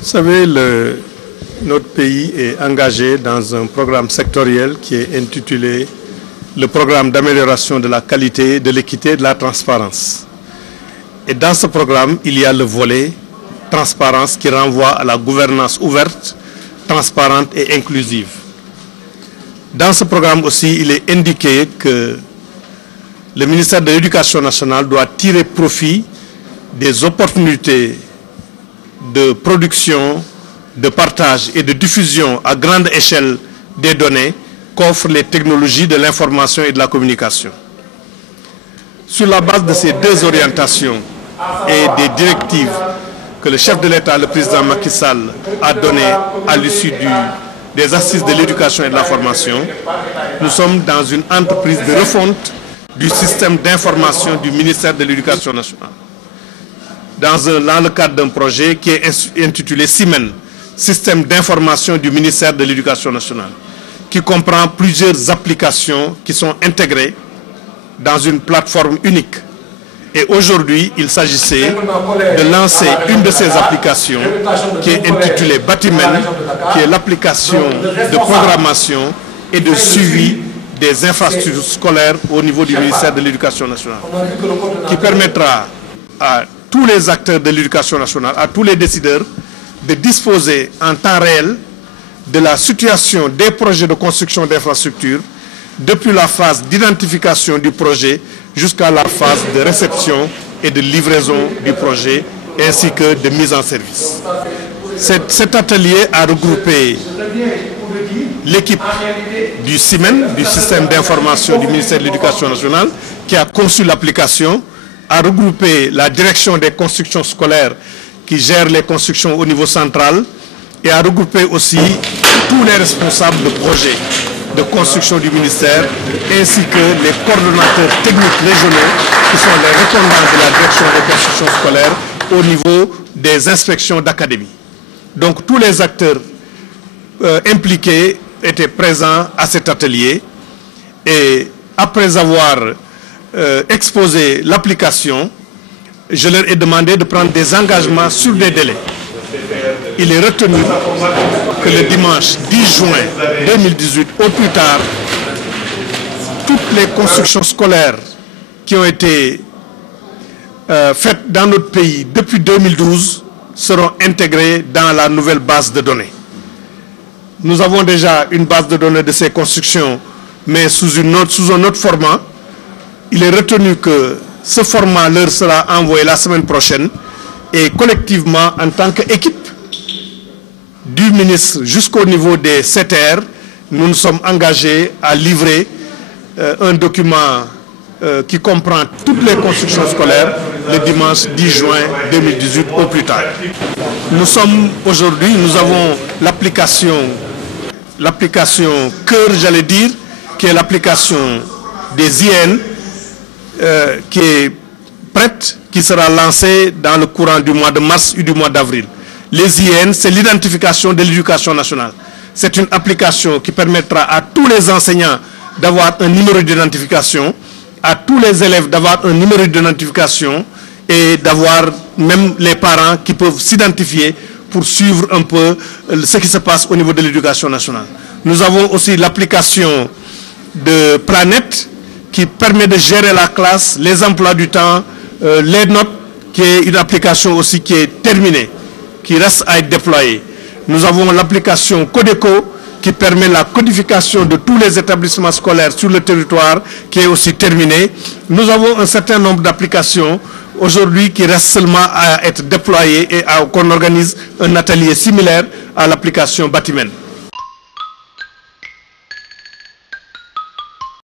Vous savez, notre pays est engagé dans un programme sectoriel qui est intitulé le programme d'amélioration de la qualité, de l'équité et de la transparence. Et dans ce programme, il y a le volet transparence qui renvoie à la gouvernance ouverte, transparente et inclusive. Dans ce programme aussi, il est indiqué que le ministère de l'Éducation nationale doit tirer profit des opportunités de production, de partage et de diffusion à grande échelle des données qu'offrent les technologies de l'information et de la communication. Sur la base de ces deux orientations et des directives que le chef de l'État, le président Macky Sall, a données à l'issue des assises de l'éducation et de la formation, nous sommes dans une entreprise de refonte du système d'information du ministère de l'Éducation nationale. Dans le cadre d'un projet qui est intitulé SIMEN, Système d'information du ministère de l'Éducation nationale, qui comprend plusieurs applications qui sont intégrées dans une plateforme unique. Et aujourd'hui, il s'agissait de lancer une de ces applications qui est intitulée Batimen, qui est l'application de programmation et de suivi des infrastructures scolaires au niveau du ministère de l'Éducation nationale, qui permettra à tous les acteurs de l'éducation nationale, à tous les décideurs, de disposer en temps réel de la situation des projets de construction d'infrastructures depuis la phase d'identification du projet jusqu'à la phase de réception et de livraison du projet ainsi que de mise en service. Cet atelier a regroupé l'équipe du SIMEN, du système d'information du ministère de l'Éducation nationale, qui a conçu l'application, a regroupé la direction des constructions scolaires qui gère les constructions au niveau central et a regroupé aussi tous les responsables de projets de construction du ministère ainsi que les coordonnateurs techniques régionaux qui sont les répondants de la direction des constructions scolaires au niveau des inspections d'académie. Donc tous les acteurs impliqués étaient présents à cet atelier et après avoir exposé l'application, je leur ai demandé de prendre des engagements sur des délais. Il est retenu que le dimanche 10 juin 2018, au plus tard, toutes les constructions scolaires qui ont été faites dans notre pays depuis 2012 seront intégrées dans la nouvelle base de données. Nous avons déjà une base de données de ces constructions, mais sous un autre format. Il est retenu que ce format leur sera envoyé la semaine prochaine et collectivement, en tant qu'équipe du ministre jusqu'au niveau des CTR, nous nous sommes engagés à livrer un document qui comprend toutes les constructions scolaires le dimanche 10 juin 2018 au plus tard. Nous avons l'application cœur, j'allais dire, qui est l'application des IN, qui est prête, qui sera lancée dans le courant du mois de mars et du mois d'avril. Les IN, c'est l'identification de l'éducation nationale. C'est une application qui permettra à tous les enseignants d'avoir un numéro d'identification, à tous les élèves d'avoir un numéro d'identification et d'avoir même les parents qui peuvent s'identifier pour suivre un peu ce qui se passe au niveau de l'éducation nationale. Nous avons aussi l'application de Planète qui permet de gérer la classe, les emplois du temps, les notes, qui est une application aussi qui est terminée, qui reste à être déployée. Nous avons l'application Codeco qui permet la codification de tous les établissements scolaires sur le territoire, qui est aussi terminée. Nous avons un certain nombre d'applications aujourd'hui qui restent seulement à être déployées et qu'on organise un atelier similaire à l'application Batimen.